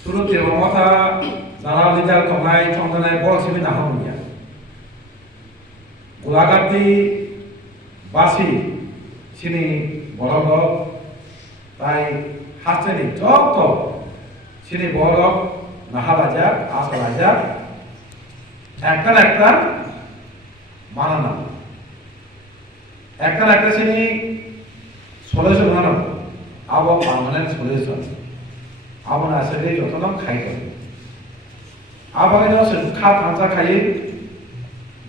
suruh Debbarma zara lijar tongai tongtanai borok simi nahamnya. Gulagati basi sini borok tai hasilnya jauh sini borok nahabaja asalaja ekta mana nama ekta sini solution mana abo permanent solution abo nasibnya jodoh nam khai kau abo ini orang khat hantar khai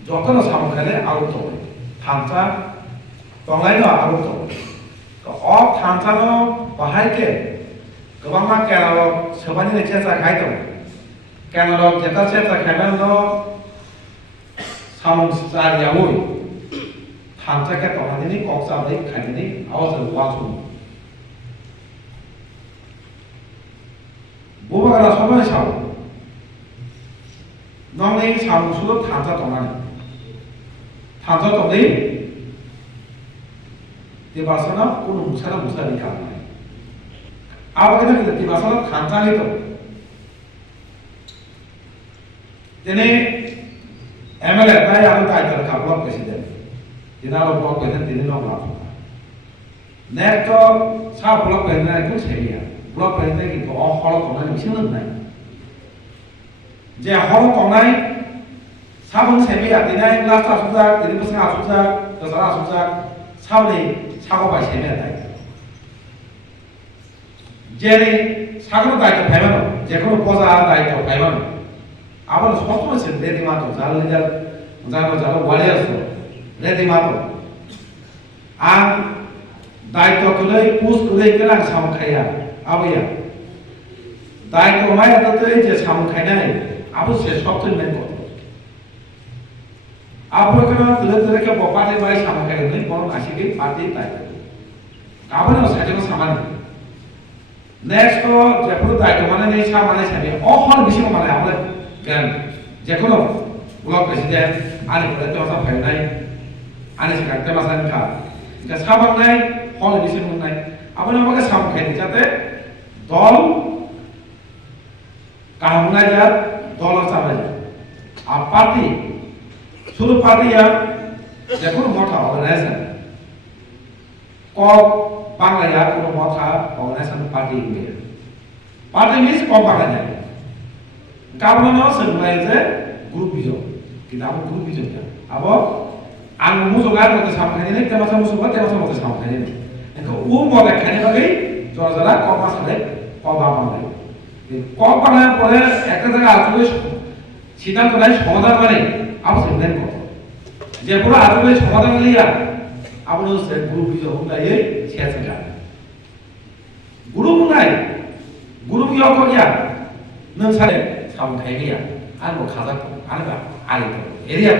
jodoh nam sama khai alu tu hantar tongai no alu tu kalau hantar no bahaya ke kebangga kalau sebani ni cecah khai tu kalau kita cecah khai no sama sekali awui hantar ke tongai ini kau sabda khai ini awas lupasu 뭐가 서번에 사고 너네 사무소도 단자 동안에 단자 동네 디바사나 কোনো মুছারা মুছারি কাজ নাই আবার কিন্তু দিবাসানা খানজানি তো তিনি MLA তাই আমি title কা ব্লক প্রেসিডেন্ট দিনালো ব্লক প্রেসিডেন্ট তিনি নাম লাভ নেক্সট সা ব্লক প্রেসিডেন্ট কোন সেরিয়া ব্লক প্রেসিডেন্ট কিন্তু হল তংনাই মিছিং নাই যে হল তংনাই সাবন সেরিয়া দিনাই লাস্ট আসুজা দিনি বসে আসুজা দসরা আসুজা সাবনি সাগো বাই সেরিয়া তাই যেনে সাগর দায়িত্ব পাইবানো যে কোনো প্রজা দায়িত্ব পাইবানো আবার সবসময় সে রেডি মাতো জাল লিজার জানো জানো ওয়ারিয়ার্স রেডি মাতো আর দায়িত্ব করে পুষ করে কেন সাম খাইয়া আবইয়া দায়িত্ব মায়া তাতে যে সাম খাইনাই আবু সে সবচেয়ে মেন কথা আবু কেন তুলে তুলে কে বপাতে বাই সাম খাইলে নেই বরং আসিকে পাতি তাই আবার সাইডে সামান নেক্সট যে পুরো দায়িত্ব মানে নেই সা মানে সাবি অহল বিষয় মানে আমরা জ্ঞান যে কোনো ব্লক প্রেসিডেন্ট আনি করে তো সব ফাইল নাই আনি সে কাটতে মাসান কা এটা সাবান নাই হল বিষয় নাই আপনি আমাকে সাম খাইতে যাতে দল কামনা যা দল চালায় আর পার্টি শুধু পার্টি আর যে কোনো মোটা অর্গানাইজেশন কক বাংলায় কোনো মোটা organization party India party means কক বাংলায় গাবনানো সেলাই যে গ্রুপ বিজয় কিন্তু আবার গ্রুপ বিজয় না আবার আং মুসুগার মতে সামখানি নেই তেমাসা মুসুগা তেমাসা মতে সামখানি নেই এনকে ও মতে খানি বাকি জরা কক মাসালে কক বাংলায় কক বাংলায় পরে একটা জায়গা আসলে সিদ্ধান্ত নাই সমাধান মানে আবার সেলাই কথা যে পুরো আসলে সমাধান লিয়া আবার সে গ্রুপ বিজয় হলাই শেষ গা গ্রুপ নাই গ্রুপ বিজয় করিয়া নং সালে সামখাইনিয়া আর 뭐 가자고 아는 거 아니고 에리아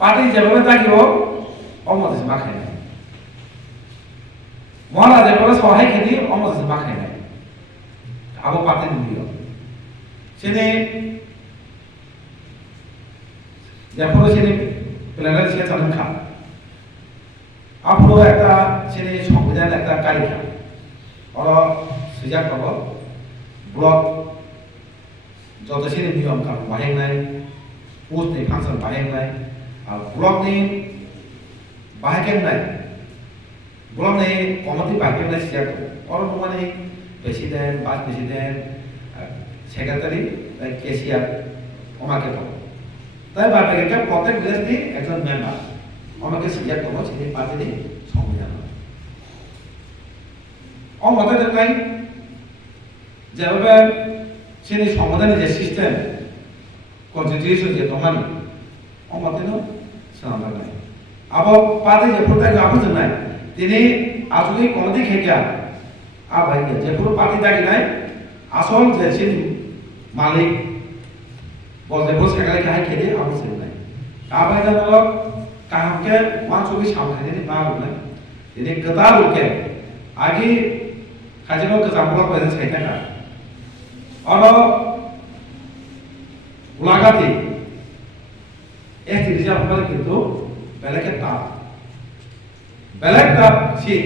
পার্টি যেভাবে থাকিব অমদেশ মাখাই নাই মহারা যেভাবে সহায় খেলি অমদেশ মাখাই নাই আবো পার্টি দিও সেনে যেপুরো সেনে প্ল্যানার সে চালন খা আপুরো একটা সেনে সংবিধান একটা কারিখা অর সুজাক পাব ব্লক যত সেনে নিয়ম কানুন বাহাयनाय পোস্ট नि फांसन बाहायनाय আর ব্লক नि बाहायनाय ब्लक नि कमिटी बाहायनाय सिया और माने प्रेसिडेंट वाइस प्रेसिडेंट सेक्रेटारि केशियार আমাকে তো তাই ভাবে এটা প্রত্যেক দেশে একজন মেম্বার আমাকে সিয়া করব সেই পার্টি সংবিধান আমাদের দেখাই যেভাবে সেনি সংবিধানের যে সিস্টেম কনস্টিটিউশন যে দমানি আমাদেরও সামনে নাই আবার পার্টি যে প্রত্যেক আপস নাই তিনি আসলে কমিটি খেকিয়া ভাই যে পুরো পার্টি দাঁড়ি নাই আসল যে সেনি মালিক বলতে বসে গেলে কাহে খেলে আপস নাই আবার জানো কাহামকে মানসুকি সামনে বা বলে তিনি কথা বলকে আগে কাজেও কাজামলা করে সাইটা और उलागाती एक रिजर्व पर किंतु बेलेक ताप सी